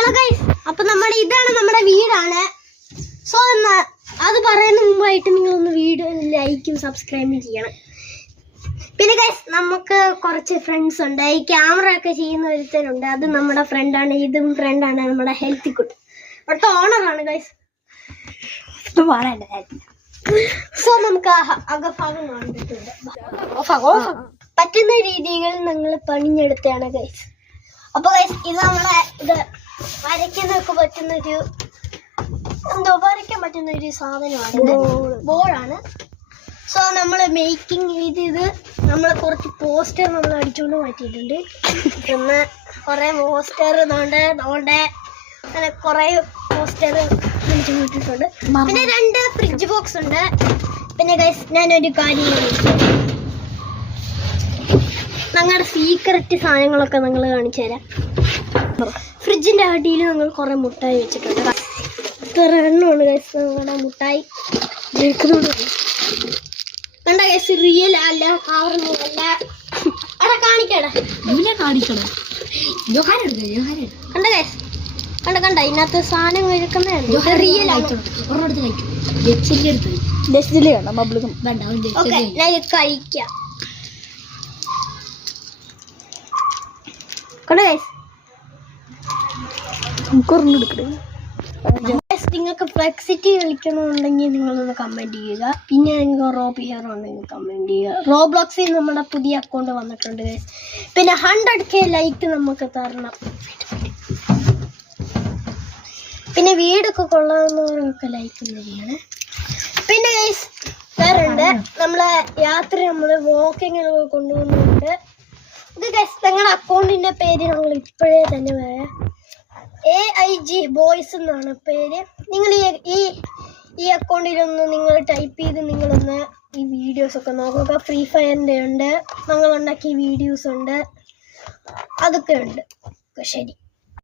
Hello guys, അപ്പൊ ഇതാണ് നമ്മുടെ വീടാണ്. സോ അത് പറയുന്ന മുമ്പായിട്ട് നിങ്ങളൊന്ന് വീഡിയോ ലൈക്കും സബ്സ്ക്രൈബും ചെയ്യണം. പിന്നെ ഗൈസ്, നമുക്ക് കുറച്ച് ഫ്രണ്ട്സ് ഉണ്ട്. ഈ ക്യാമറ ഒക്കെ ചെയ്യുന്ന ഒരുത്തരുണ്ട്, അത് നമ്മുടെ ഫ്രണ്ടാണ്. ഇതും ഫ്രണ്ടാണ്, നമ്മുടെ ഹെൽത്തി കുട്ടി. അവിടുത്തെ ഓണറാണ് ഗൈസ്. സോ നമുക്ക് അകഭാഗം കണ്ടിട്ടുണ്ട്. പറ്റുന്ന രീതികൾ ഞങ്ങൾ പണിഞ്ഞെടുത്താണ് ഗൈസ്. അപ്പൊ ഗൈസ്, ഇത് നമ്മളെ വരയ്ക്കാനൊക്കെ പറ്റുന്നൊരു വരയ്ക്കാൻ പറ്റുന്ന ഒരു സാധനമാണ്, ബോർഡാണ്. സോ നമ്മൾ മേക്കിംഗ് ഇത് നമ്മൾ കുറച്ച് പോസ്റ്റർ നമ്മൾ അടിച്ചുകൊണ്ട് മാറ്റിയിട്ടുണ്ട്. പിന്നെ കുറേ പോസ്റ്റർ അങ്ങനെ കുറേ പോസ്റ്റർ അടിച്ചു മാറ്റിയിട്ടുണ്ട്. പിന്നെ 2 ഫ്രിഡ്ജ് ബോക്സ് ഉണ്ട്. പിന്നെ ഗൈസ്, ഞാനൊരു കാര്യം ഞങ്ങളുടെ സീക്രട്ട് സാധനങ്ങളൊക്കെ ഞങ്ങൾ കാണിച്ചു തരാം. ഫ്രിഡ്ജിന്റെ അടിയിൽ ഞങ്ങൾ കുറെ മുട്ടായി വെച്ചിട്ടുണ്ട്. ഇത്ര എണ്ണമാണ് ഗൈസ് ഞങ്ങളുടെ മുട്ടായി കണ്ട ഗൈസ്. റിയൽ അല്ല, ആവർന്നല്ല. അവിടെ കാണിക്കട കണ്ട ഗൈസ്, കണ്ട ഇതിനകത്ത് സാധനം കഴിക്കുന്നതാണ്. റിയൽ കഴിക്കാം. നിങ്ങൾക്ക് ഫ്ലെക്സിറ്റി കളിക്കണമെന്നുണ്ടെങ്കിൽ നിങ്ങളൊന്ന് കമന്റ് ചെയ്യുക. പിന്നെ നിങ്ങൾക്ക് റോബിയർ ഉണ്ടെങ്കിൽ കമന്റ് ചെയ്യുക. റോബ്ലോക്സിൽ നമ്മുടെ പുതിയ അക്കൗണ്ട് വന്നിട്ടുണ്ട് ഗൈസ്. പിന്നെ 100K ലൈക്ക് നമുക്ക് തരണം. പിന്നെ വീടൊക്കെ കൊള്ളാവുന്നവരൊക്കെ ലൈക്ക് തരികയാണ്. പിന്നെ ഗൈസ്, വേറെ ഉണ്ട്, നമ്മളെ യാത്ര നമ്മൾ വാക്കിംഗ് കൊണ്ടുപോകുന്നുണ്ട്. ഇത് ഗൈസ്, ഞങ്ങളുടെ അക്കൗണ്ടിന്റെ പേര് ഞങ്ങൾ ഇപ്പോഴേ തന്നെ പറയാം. AIG ബോയ്സ് എന്നാണ് പേര്. നിങ്ങൾ ഈ അക്കൗണ്ടിലൊന്ന് നിങ്ങൾ ടൈപ്പ് ചെയ്ത് നിങ്ങളൊന്ന് ഈ വീഡിയോസ് ഒക്കെ നോക്കുക. ഫ്രീ ഫയറിൻ്റെ ഉണ്ട്, ഞങ്ങൾ ഉണ്ടാക്കിയ വീഡിയോസ് ഉണ്ട്, അതൊക്കെ ഉണ്ട്. ശരി.